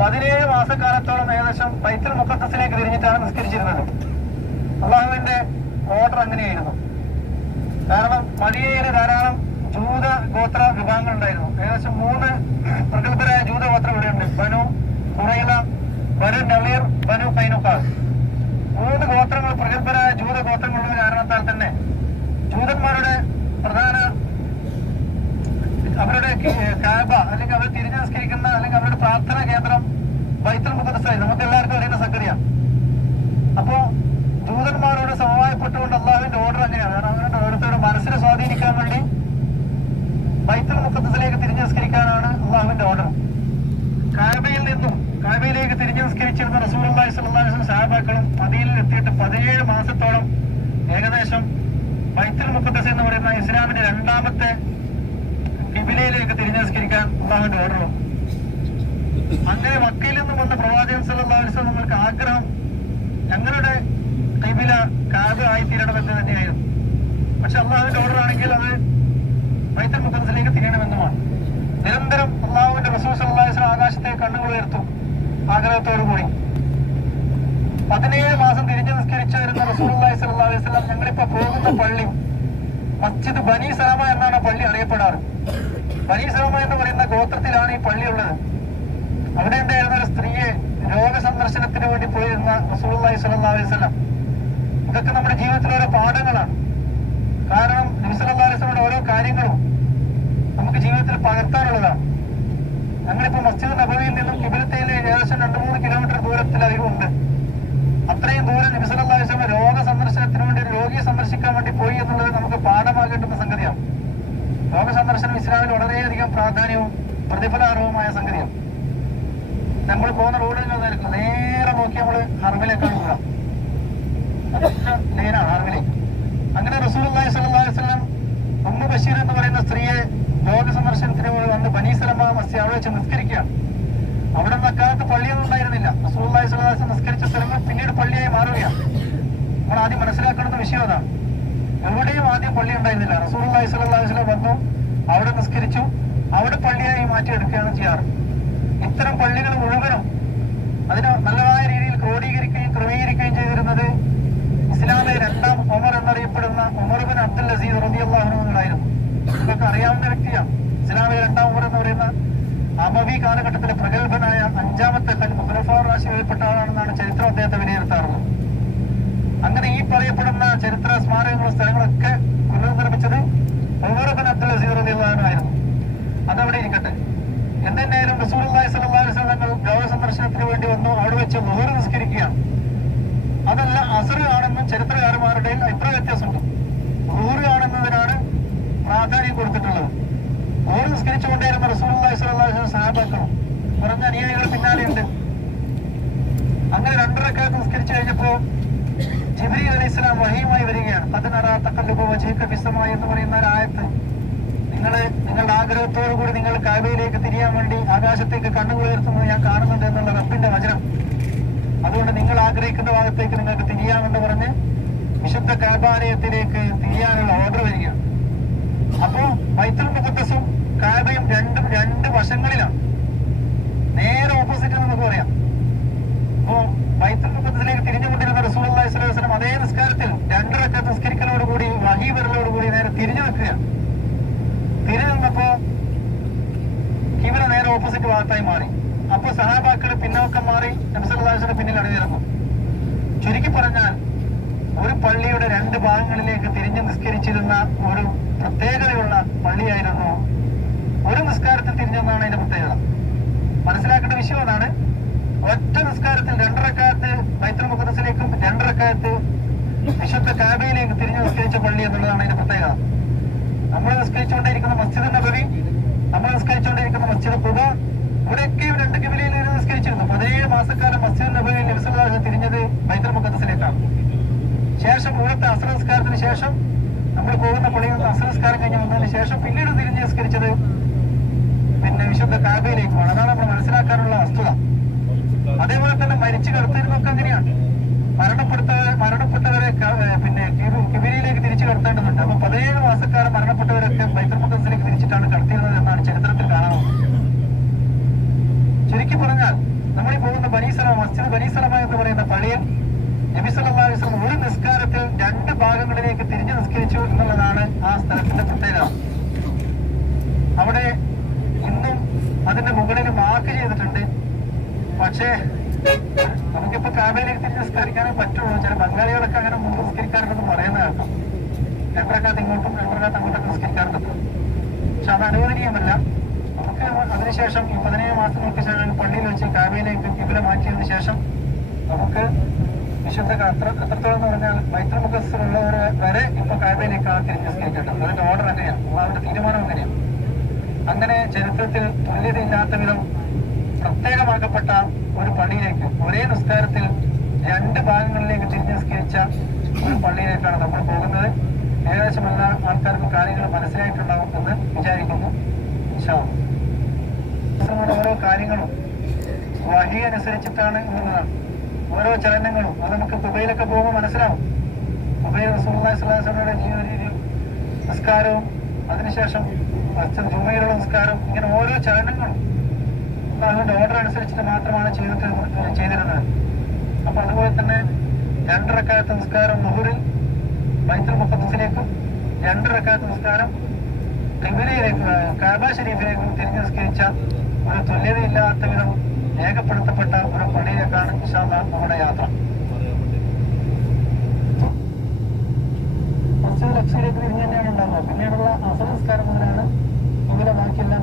17 മാസക്കാലത്തോളം ഏകദേശം ബൈത്തുൽ മുഖദ്ദസിലേക്ക് തിരിഞ്ഞിട്ടാണ് നിസ്കരിച്ചിരുന്നത്. അള്ളാഹുവിന്റെ ഓർഡർ അങ്ങനെയായിരുന്നു. കാരണം മദീനയിൽ ധാരാളം ജൂത ഗോത്ര വിഭാഗങ്ങൾ ഉണ്ടായിരുന്നു. ഏകദേശം 3 പ്രഗത്ഭരായ ജൂത ഗോത്രം ഇവിടെയുണ്ട്. ബനു ഖുറൈള, ബനു നളീർ, ബനു ഖൈനുഖാ. 3 ഗോത്രങ്ങൾ പ്രഗത്ഭരായ ജൂത ഗോത്രങ്ങളുള്ള കാരണത്താൽ തന്നെ ജൂതന്മാരുടെ പ്രധാന അവരുടെ കാബ അല്ലെങ്കിൽ അവർ തിരിഞ്ഞു നിസ്കരിക്കുന്ന അല്ലെങ്കിൽ അവരുടെ പ്രാർത്ഥനാ കേന്ദ്രം ബൈത്തുൽ മുഖദ്ദസായി നമുക്ക് എല്ലാവർക്കും അറിയുന്ന സംഗതിയാണ്. അപ്പോ ജൂതന്മാരോട് സമവായപ്പെട്ടുകൊണ്ട് അള്ളാഹുവിന്റെ ഓർഡർ അങ്ങനെയാണ്. കാരണം അവരുടെ ഓരോരുത്തരുടെ മനസ്സിനെ സ്വാധീനിക്കാൻ വേണ്ടി ബൈത്തുൽ മുഖദ്ദസിലേക്ക് തിരിഞ്ഞു നിസ്കരിക്കാനാണ് അള്ളാഹുവിന്റെ ഓർഡർ. കാബയിലേക്ക് തിരിഞ്ഞു നിസ്കരിച്ചിരുന്ന റസൂലുള്ളാഹി സ്വല്ലല്ലാഹു അലൈഹി വസല്ലം സഹാബാക്കളും മദീനയിൽ എത്തിയിട്ട് 17 മാസത്തോളം ഏകദേശം ബൈത്തുൽ മുഖദ്ദസ് എന്ന് പറയുന്ന ഇസ്ലാമിന്റെ 2ാമത്തെ ഖിബിലയിലേക്ക് തിരിഞ്ഞു നിസ്കരിക്കാൻ അള്ളാഹുവിന്റെ ഓർഡർ വന്നു. അങ്ങനെ മക്കയിൽ നിന്നും വന്ന പ്രവാചകൻ സല്ലല്ലാഹു അലൈഹി വസല്ലം നമ്മൾക്ക് ആഗ്രഹം ഞങ്ങളുടെ ഖിബില കാബ ആയി തീരണമെന്ന് തന്നെയായിരുന്നു. പക്ഷെ അള്ളാഹുവിന്റെ ഓർഡർ ആണെങ്കിൽ അത് ബൈത്തുൽ മുഖദ്ദസിലേക്ക് തിരിയണമെന്നുമാണ്. നിരന്തരം അള്ളാഹുവിന്റെ റസൂൽ സല്ലല്ലാഹു അലൈഹി വസല്ലം ആകാശത്തെ കണ്ണുകൾ ഉയർത്തും ആഗ്രഹത്തോടു കൂടി. 17 മാസം തിരിഞ്ഞു നിസ്കരിച്ചു വരുന്ന റസൂലുള്ളാഹി സ്വല്ലല്ലാഹു അലൈഹി വസല്ലം ഞങ്ങളിപ്പോ പോകുന്ന പള്ളി മസ്ജിദ് ബനി സലമ എന്നാണ് പള്ളി അറിയപ്പെടാറ്. ബനി സലമ എന്ന് പറയുന്ന ഗോത്രത്തിലാണ് ഈ പള്ളി ഉള്ളത്. അവിടെ ഉണ്ടായിരുന്ന ഒരു സ്ത്രീയെ രോഗസന്ദർശനത്തിന് വേണ്ടി പോയിരുന്ന റസൂലുള്ളാഹി സ്വല്ലല്ലാഹു അലൈഹി വസല്ലം. ഇതൊക്കെ നമ്മുടെ ജീവിതത്തിലെ ഓരോ പാഠങ്ങളാണ്. കാരണം നബി സല്ലല്ലാഹു അലൈഹി വസല്ലമയുടെ ഓരോ കാര്യങ്ങളും നമുക്ക് ജീവിതത്തിൽ പകർത്താനുള്ളതാണ്. ഞങ്ങളിപ്പോ മസ്ജിദ് നബവിയിൽ നിന്നും ഖിബലത്തയിലെ ഏകദേശം 2-3 കിലോമീറ്റർ ദൂരത്തിലധികം ഉണ്ട്. അത്രയും ദൂരം നബി സല്ലല്ലാഹു അലൈഹി വസല്ലം രോഗ സന്ദർശനത്തിന് വേണ്ടി ഒരു രോഗിയെ സന്ദർശിക്കാൻ വേണ്ടി പോയി എന്നുള്ളത് നമുക്ക് പാഠമാകേണ്ടുന്ന സംഗതിയാണ്. രോഗ സന്ദർശനം ഇസ്ലാമിൽ വളരെയധികം പ്രാധാന്യവും പ്രതിഫലാർഹവുമായ സംഗതിയാണ്. നമ്മൾ പോകുന്ന റോഡിൽ നിന്നായിരിക്കും നേരെ നോക്കി നമ്മള് ഹറമിലേക്കാണ് പോവുക. ലൈനാണ് ഹറമിലേക്ക്. അങ്ങനെ റസൂലുള്ളാഹി സ്വല്ലല്ലാഹു അലൈഹി വസല്ലം ഉമ്മു ബഷീർ എന്ന് പറയുന്ന സ്ത്രീയെ രോഗ സന്ദർശനത്തിന് വന്ന് ബനി സലമ മസ്ജിദ് അവിടെ വെച്ച് നിസ്കരിക്കുകയാണ്. അവിടെ അക്കാലത്ത് പള്ളിയൊന്നും ഉണ്ടായിരുന്നില്ല. റസൂലുള്ളാഹി സ്വല്ലല്ലാഹു അലൈഹി വസല്ലം നിസ്കരിച്ച സ്ഥലങ്ങൾ പിന്നീട് പള്ളിയായി മാറുകയാണ്. നമ്മൾ ആദ്യം മനസ്സിലാക്കേണ്ട വിഷയം അതാണ്. എവിടെയും ആദ്യം പള്ളി ഉണ്ടായിരുന്നില്ല. റസൂലുള്ളാഹി സ്വല്ലല്ലാഹു അലൈഹി വസല്ലം വന്നു, അവിടെ നിസ്കരിച്ചു, അവിടെ പള്ളിയായി മാറ്റിയെടുക്കുകയാണ് ചെയ്യാറ്. ഇത്തരം പള്ളികൾ മുഴുവനും അതിന് നല്ലതായ രീതിയിൽ ക്രോഡീകരിക്കുകയും ക്രമീകരിക്കുകയും ചെയ്തിരുന്നത് ഇസ്ലാമിലെ 2ാം ഉമർ എന്നറിയപ്പെടുന്ന ഉമർ ബിൻ അബ്ദുൽ അസീസ് റളിയല്ലാഹു അൻഹു ആയിരുന്നു. ഇതൊക്കെ അറിയാവുന്ന വ്യക്തിയാണ്. ഇസ്ലാമിലെ 2ാം ഉമർ എന്ന് പറയുന്ന അമവി കാലഘട്ടത്തിലെ പ്രഗത്ഭനായ 5ാമത്തെ ഖുലഫാഉർ റാഷിദീൻപ്പെട്ട ആളാണെന്നാണ് ചരിത്രം അദ്ദേഹത്തെ വിലയിരുത്താറുള്ളത്. അങ്ങനെ ഈ പറയപ്പെടുന്ന ചരിത്ര സ്മാരകങ്ങളും സ്ഥലങ്ങളൊക്കെ പുനർനിർമ്മിച്ചത് ഉമർ ബിൻ അബ്ദുൽ അസീസ് റളിയല്ലാഹു അൻഹു ആയിരുന്നു. അതവിടെ ഇരിക്കട്ടെ. എന്തെന്നായാലും റസൂലുള്ളാഹി സ്വല്ലല്ലാഹു അലൈഹി വസല്ലം രോഗ സന്ദർശനത്തിന് വേണ്ടി വന്നു. അവിടെ വെച്ച് ളുഹർ നിസ്കരിക്കുകയാണ്. അതല്ല അസ്ർ ആണെന്നും ചരിത്രകാരന്മാരുടെ അഭിപ്രായ വ്യത്യാസമുണ്ട്. ളുഹർ ആണെന്നതിനാണ് പ്രാധാന്യം കൊടുത്തിട്ടുള്ളത്. ളുഹർ നിസ്കരിച്ചുകൊണ്ടേയിരുന്ന റസൂലുള്ളാഹി സ്വല്ലല്ലാഹു അലൈഹി വസല്ലം സഹാബാക്കളും പറഞ്ഞ അനുയായികൾ പിന്നാലെയുണ്ട്. അങ്ങനെ 2 റക്അത്ത് നിസ്കരിച്ചു കഴിഞ്ഞപ്പോ ജിബ്രീൽ അലൈഹിസ്സലാം വഹീയുമായി വരികയാണ്. ഖദ് നറാ തഖല്ലുബ വജ്ഹിക ഫിസ്സമാഇ എന്ന് പറയുന്ന ഒരു ആയത്ത്. നിങ്ങളുടെ ആഗ്രഹത്തോടു കൂടി നിങ്ങൾ കാബയിലേക്ക് തിരിയാൻ വേണ്ടി ആകാശത്തേക്ക് കണ്ണുകൾ ഉയർത്തുന്നത് ഞാൻ കാണുന്നുണ്ട് എന്നുള്ള റബ്ബിന്റെ വചനം. അതുകൊണ്ട് നിങ്ങൾ ആഗ്രഹിക്കുന്ന ഭാഗത്തേക്ക് നിങ്ങൾക്ക് തിരിയാമെന്ന് പറഞ്ഞ് വിശുദ്ധ കാബാലയത്തിലേക്ക് തിരിയാനുള്ള ഓർഡർ വരികയാണ്. അപ്പോ ബൈത്തുൽ മുഖദ്ദസും കാബയും രണ്ടും 2 വശങ്ങളിലാണ്. നേരെ ഓപ്പോസിറ്റ് നമുക്ക് പറയാം. അപ്പോ ബൈത്തുൽ മുഖദ്ദസിലേക്ക് തിരിഞ്ഞുകൊണ്ടിരുന്ന റസൂലുള്ളാഹി സ്വല്ലല്ലാഹു അലൈഹി വസല്ലം അതേ നിസ്കാരത്തിൽ 2 റക്അത്ത് നിസ്കരിക്കലോടുകൂടി വഹീ വരലോടുകൂടി നേരെ തിരിഞ്ഞു നിൽക്കുകയാണ്. തിരിഞ്ഞു നിന്നപ്പോ ഖിബല നേരെ ഓപ്പോസിറ്റ് ഭാഗത്തായി മാറി. അപ്പൊ സഹാബാക്കൾ പിന്നോക്കം മാറി നബി സല്ലല്ലാഹു അലൈഹി വസല്ലം പിന്നിൽ അണിനിരന്നു. ചുരുക്കി പറഞ്ഞാൽ ഒരു പള്ളിയുടെ 2 ഭാഗങ്ങളിലേക്ക് തിരിഞ്ഞു നിസ്കരിച്ചിരുന്ന ഒരു പ്രത്യേകതയുള്ള പള്ളിയായിരുന്നു. ഒരു നിസ്കാരത്തിൽ തിരിഞ്ഞെന്നാണ് അതിന്റെ പ്രത്യേകത. മനസ്സിലാക്കേണ്ട വിഷയം അതാണ്. ഒറ്റ നിസ്കാരത്തിൽ 2 റക്അത്ത് ബൈത്തുൽ മുഖദ്ദസിലേക്കും 2 റക്അത്ത് വിശുദ്ധ കാബയിലേക്ക് തിരിഞ്ഞു നിസ്കരിച്ച പള്ളി എന്നുള്ളതാണ് അതിന്റെ പ്രത്യേകത. നമ്മൾ നിസ്കരിച്ചുകൊണ്ടിരിക്കുന്ന മസ്ജിദ് നബവി, നമ്മൾ നിസ്കരിച്ചുകൊണ്ടിരിക്കുന്ന മസ്ജിദ് ഖുബ, ഇവിടെയൊക്കെ 2 ഖിബലയിൽ നിസ്കരിച്ചിരുന്നു. 17 മാസക്കാലം മസ്ജിദ് നബവിയിൽ നബി സല്ലല്ലാഹു അലൈഹി വസല്ലം തിരിഞ്ഞത് ബൈത്തുൽ മുഖദ്ദസിലേക്കാണ്. ശേഷം ഇവിടുത്തെ അസ്ർ നിസ്കാരത്തിന് ശേഷം നമ്മൾ പോകുന്ന പള്ളിയിൽ നിന്ന് അസ്ർ നിസ്കാരം കഴിഞ്ഞ് വന്നതിന് ശേഷം പിന്നീട് തിരിഞ്ഞ് നിസ്കരിച്ചത് പിന്നെ വിശുദ്ധ കാബയിലേക്കുമാണ്. അതാണ് നമ്മൾ മനസ്സിലാക്കാനുള്ള വസ്തുത. അതേപോലെ തന്നെ മരിച്ചു കിടത്തിരുന്നൊക്കെ അങ്ങനെയാണ്. മരണപ്പെട്ടവരെ പിന്നെ കിബിലയിലേക്ക് തിരിച്ചു കിടത്തേണ്ടതുണ്ട്. അപ്പൊ 17 മാസക്കാലം മരണപ്പെട്ടവരൊക്കെ ബൈത്തുൽ മുഖദ്ദസിലേക്ക് തിരിച്ചിട്ടാണ് കിടത്തിയിരുന്നത് എന്നാണ് ചരിത്രത്തിൽ കാണാവുന്നത്. ചുരുക്കി പറഞ്ഞാൽ മസ്ജിദ് ബനി സലമ എന്ന് പറയുന്ന പള്ളിയിൽ നബി സല്ലല്ലാഹു അലൈഹി വസല്ലം ഒരു നിസ്കാരത്തിൽ 2 ഭാഗങ്ങളിലേക്ക് തിരിഞ്ഞു നിസ്കരിച്ചു എന്നുള്ളതാണ് ആ സ്ഥലത്തിന്റെ പ്രത്യേകത. അവിടെ ഇന്നും അതിന്റെ മുകളിൽ മാർക്ക് ചെയ്തിട്ടുണ്ട്. പക്ഷേ നമുക്കിപ്പോ കാബയിലേക്ക് തിരിഞ്ഞ് നിസ്കരിക്കാനേ പറ്റുള്ളൂ. ചില ബംഗാളികളൊക്കെ അങ്ങനെ മുമ്പ് നിസ്കരിക്കാറുണ്ടെന്ന് പറയുന്ന കേട്ടോ. 2 റക്അത്ത് ഇങ്ങോട്ടും 2 റക്അത്ത് അങ്ങോട്ടൊക്കെ നിസ്കരിക്കാറുണ്ട്. പക്ഷെ അത് അനുവദനീയമല്ല. നമുക്ക് അതിനുശേഷം ഈ 17 മാസങ്ങൾക്ക് ശേഷം പള്ളിയിൽ വെച്ച് കാബയിലേക്ക് കിബില മാറ്റിയതിനു ശേഷം നമുക്ക് വിശുദ്ധ എത്രത്തോളം എന്ന് പറഞ്ഞാൽ ബൈത്തുൽ മുഖദ്ദസിലുള്ളവരെ വരെ ഇപ്പൊ കാബയിലേക്കാണ് തിരിഞ്ഞ് നിസ്കരിക്കേണ്ടത്. അതിന്റെ ഓർഡർ അങ്ങനെയാണ്, അവരുടെ തീരുമാനം അങ്ങനെയാണ്. അങ്ങനെ ചരിത്രത്തിൽ തുല്യതയില്ലാത്ത വിധം പ്രത്യേകമാക്കപ്പെട്ട ഒരു പള്ളിയിലേക്ക് ഒരേ നിസ്കാരത്തിൽ 2 ഭാഗങ്ങളിലേക്ക് തിരിഞ്ഞ് നിസ്കരിച്ച ഒരു പള്ളിയിലേക്കാണ് നമ്മൾ പോകുന്നത്. ഏകദേശം എല്ലാ ആൾക്കാർക്കും കാര്യങ്ങൾ മനസ്സിലായിട്ടുണ്ടാവും എന്ന് വിചാരിക്കുന്നു. ഓരോ കാര്യങ്ങളും വഹി അനുസരിച്ചിട്ടാണ് എന്നുള്ളതാണ്. ഓരോ ചലനങ്ങളും അത് നമുക്ക് ദുബൈയിലൊക്കെ പോകുമ്പോൾ മനസ്സിലാവും. ദുബൈ റസൂലുള്ളാഹി സ്വല്ലല്ലാഹു അലൈഹി വസല്ലമയുടെ ജീവിത രീതിയും നിസ്കാരവും അതിനുശേഷം ജുമയിലുള്ള നിസ്കാരവും ഇങ്ങനെ ഓരോ ചലനങ്ങളും അള്ളാഹുവിന്റെ ഓർഡർ അനുസരിച്ചിട്ട് മാത്രമാണ് ചെയ്തിരുന്നത്. അപ്പൊ അതുപോലെ തന്നെ 2 റക്അത്ത് നിസ്കാരം ളുഹറിൽ ബൈത്തുൽ മുഖദ്ദസിലേക്കും 2 റക്അത്ത് നിസ്കാരം ഖിബലയിലേക്കും കഅബ ശരീഫിലേക്കും തിരിഞ്ഞ് നിസ്കരിച്ച ഒരു തുല്യതയില്ലാത്ത വിധം രേഖപ്പെടുത്തപ്പെട്ട ഒരു പള്ളിയിലേക്കാണ് ഇൻഷാ അല്ലാഹ് നമ്മുടെ യാത്ര. മസ്ജിദുൽ അഖ്സയിലേക്ക് തിരിഞ്ഞ് തന്നെയാണ് ഉണ്ടാകുന്നത്. പിന്നീടുള്ള അസർ നിസ്കാരം മുതലാണ് ഇവിടെ ബാക്കിയെല്ലാം